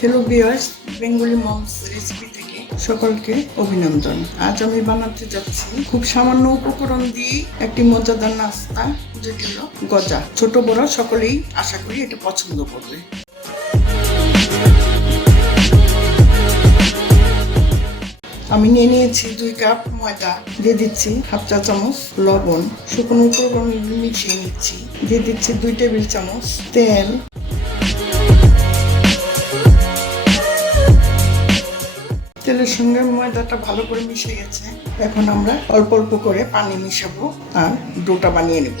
Hello viewers, Bengali moms recipe থেকে সকলকে অভিনন্দন। আজ আমি বানাতে যাচ্ছি খুব সামান্য উপকরণ দিয়ে একটি মজাদার নাস্তা, যেটি হলো গজা। ছোট বড় সকলেই আশা করি এটা পছন্দ করবে। আমি নিয়ে নিয়েছি 2 কাপ ময়দা, দিয়ে দিচ্ছি হাফ চা চামচ লবণ, শুকনো উপকরণ মিশিয়ে নিচ্ছি, দিয়ে দিচ্ছি 2 টেবিল চামচ তেল, তেলের সঙ্গে ময়দাটা ভালো করে মিশে গেছে। এখন আমরা অল্প অল্প করে পানি মিশাবো আর ডোটা বানিয়ে নেব।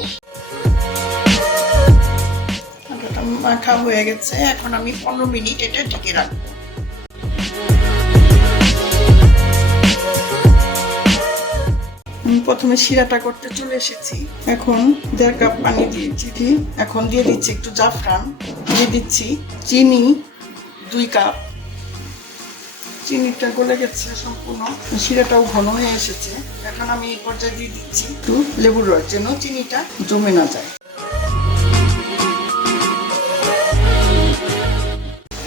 আটাটা মাখা হয়ে গেছে, এখন আমি 15 মিনিট এটা ঢেকে রাখবো। প্রথমে শিরাটা করতে চলে এসেছি। এখন 1.5 কাপ পানি দিয়েছি। এখন দিয়ে দিচ্ছি একটু জাফরান, দিয়ে দিচ্ছি চিনি 2 কাপ। চিনিটা গলে গেছে সম্পূর্ণ, শিরাটাও ঘন হয়ে এসেছে। এখন আমি এই পর্যায়ে দিয়ে দিচ্ছি একটু লেবুর রস, যেন চিনিটা জমে না যায়।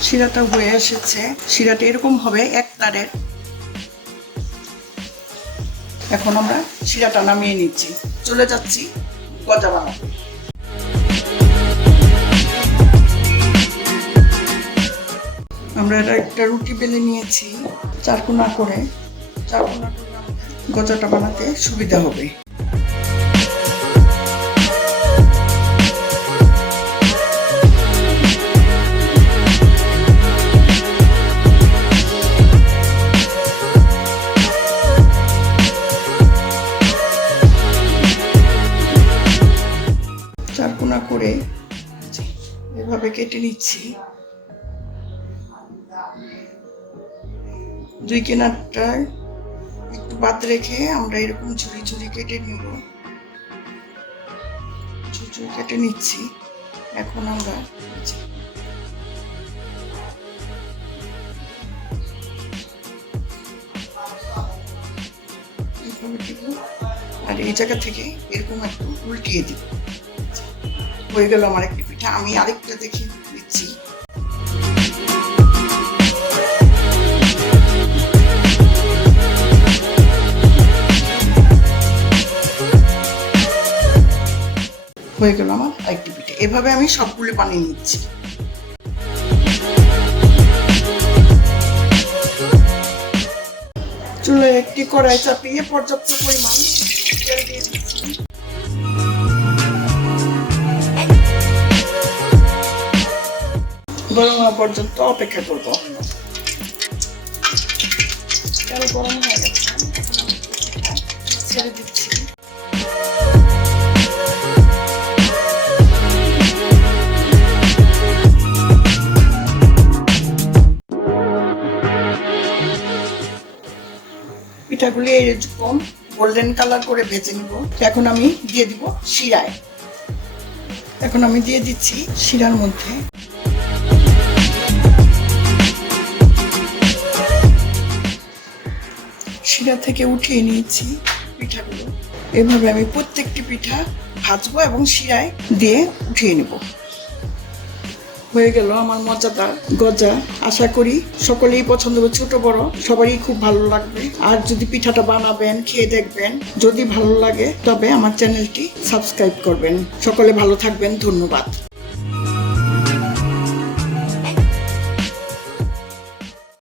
শিরাটা হয়ে এসেছে, শিরাটা এরকম হবে এক তারের। এখন আমরা শিরাটা নামিয়ে নিচ্ছি, চলে যাচ্ছি গজা বানাতে। আমরা একটা রুটি বেলে নিয়েছি, চারকোনা করে গজাটা বানাতে সুবিধা হবে। চারকোনা করে এভাবে কেটে নিচ্ছি। 2 কিনারটা একটু বাদ রেখে আমরা এরকম ঝুড়ি ঝুড়ি কেটে নিব, ঝুড়ি কেটে নিচ্ছি। এখন আমরা আর এই জায়গা থেকে এরকম একটু উল্টিয়ে দিব। হয়ে গেল আমার একটি পিঠা। আমি আরেকটা দেখে দিচ্ছি। হয়ে গেল আমার আরেকটি পিঠা। এভাবে আমি সবগুলো বানিয়ে নিচ্ছি। চুলায় একটি কড়াই চাপিয়ে পর্যাপ্ত পরিমাণ তেল দিয়ে দিচ্ছি। গরম হওয়া পর্যন্ত অপেক্ষা করব। তেল গরম হয়ে গেছে, এখন আমি পিঠাটা ছেড়ে দিচ্ছি। পিঠাগুলি এরকম গোল্ডেন কালার করে ভেজে নিব। এখন আমি দিয়ে দিব শিরায়। এখন আমি দিয়ে দিচ্ছি শিরার মধ্যে। শিরা থেকে উঠিয়ে নিয়েছি পিঠাগুলো। এভাবে আমি প্রত্যেকটি পিঠা ভাজবো এবং শিরায় দিয়ে উঠিয়ে নেব। হয়ে গেল আমার মজাদার গজা। আশা করি সকলেই পছন্দ হবে, ছোট বড় সবারই খুব ভালো লাগবে। আর যদি পিঠাটা বানাবেন, খেয়ে দেখবেন, যদি ভালো লাগে তবে আমার চ্যানেলটি সাবস্ক্রাইব করবেন। সকলে ভালো থাকবেন, ধন্যবাদ।